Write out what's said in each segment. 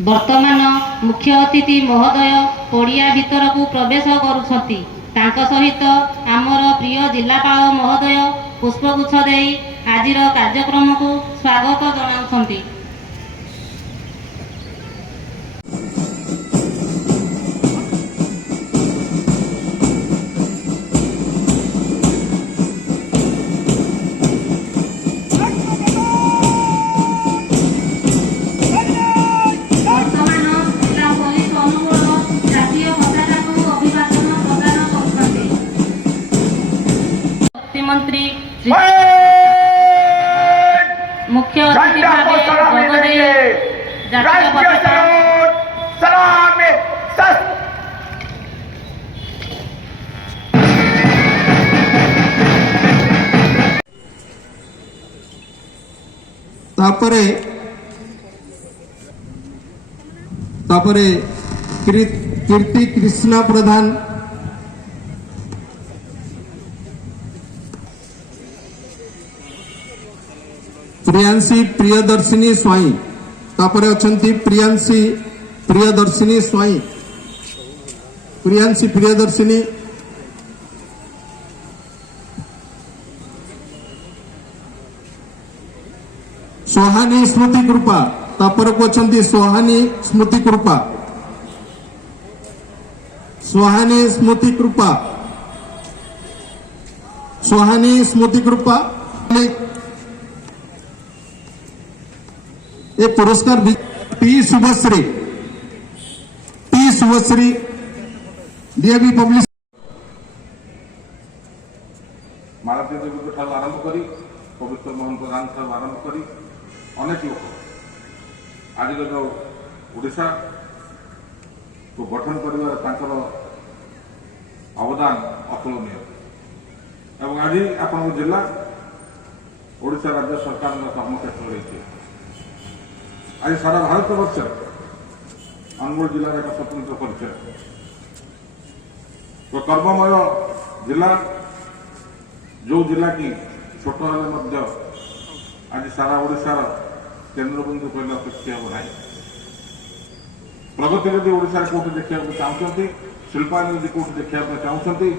वर्तमान मुख्य अतिथि महोदय पड़िया भितर को प्रवेश करुछंती। तांको सहित आमर प्रिय जिलापाल महोदय पुष्पगुच्छ देई आजिर कार्यक्रम को स्वागत जनाउछंती। मंत्री मुख्य अतिथि भाव जोगदे जातीय पताका तापरे कीर्ति कृष्ण प्रधान प्रियांशी प्रियदर्शिनी स्वाई तापरे अछंती प्रियांशी प्रियदर्शिनी स्वाई प्रियांशी प्रियदर्शिनी सोहानी स्मृति कृपा तापर को अछंती सोहानी स्मृति कृपा सोहानी स्मृति कृपा सोहानी स्मृति कृपा ये पुरस्कार T Shubhashree DAV publish Malti Devi ठार आरंभ करी पवित्र मोहन प्रधान ठार आरंभ करी अनेक लोक आज जो ओडिशा को गठन कर अवदान अतुलनीय एवं आज आपण जिला ओडिशा राज्य सरकार कर्मक्षेत्र रही आज सारा भारत वर्ष अनुगुल जिला एक स्वतंत्र परिचय तो कर्ममय जिला जो जिला की छोट हेल्ले आज सारा ओडिशार केन्द्रबिंदु कहले अपेक्षा हम ना प्रगति यदि ओडिशा कौटी देखा चाहते शिल्पायन यदि कौटी देखा चाहते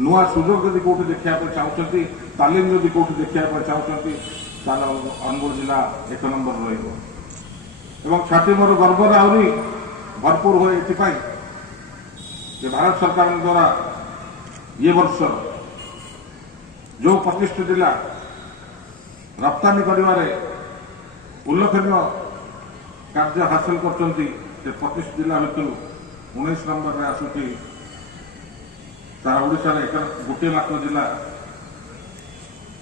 नुआ सुजोग यदि कौटी देखा चाहते तालीम यदि कौटी देखा चाहते अनुगुल जिला एक नंबर रही छाती मोर गर्व आहरी भरपूर हुए ये भारत सरकार द्वारा ये वर्ष जो 25 जिला रप्तानी करिवारे उल्लेखनीय कार्य हासिल कर 25 जिला भितर 19 नंबर में आसूची सारा ओडिशा गोटे मात्र जिला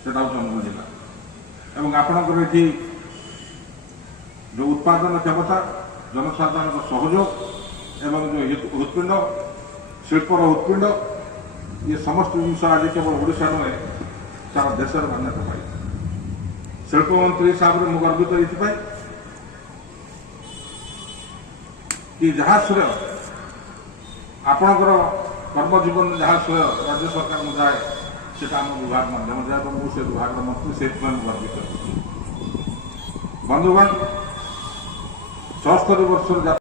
से अनुगुल जिला एवं आपणकर ये जो उत्पादन क्षमता जनसाधारण सहयोग एवं जो हृत्पिंड शिल्पर हृत्पिंड ये समस्त जिन आज केवल ओडिशा नुहे सारा देश मान्यता पाई शिल्प मंत्री हिसाब से मुझे गर्वित ये कि जहाँ श्रेय आपणकर कर्मजीवन जहाँ श्रेय राज्य सरकार में जाए से आम विभाग माध्यम जाए मुझे विभाग मंत्री से गर्वित बंधुगण 74 वर्ष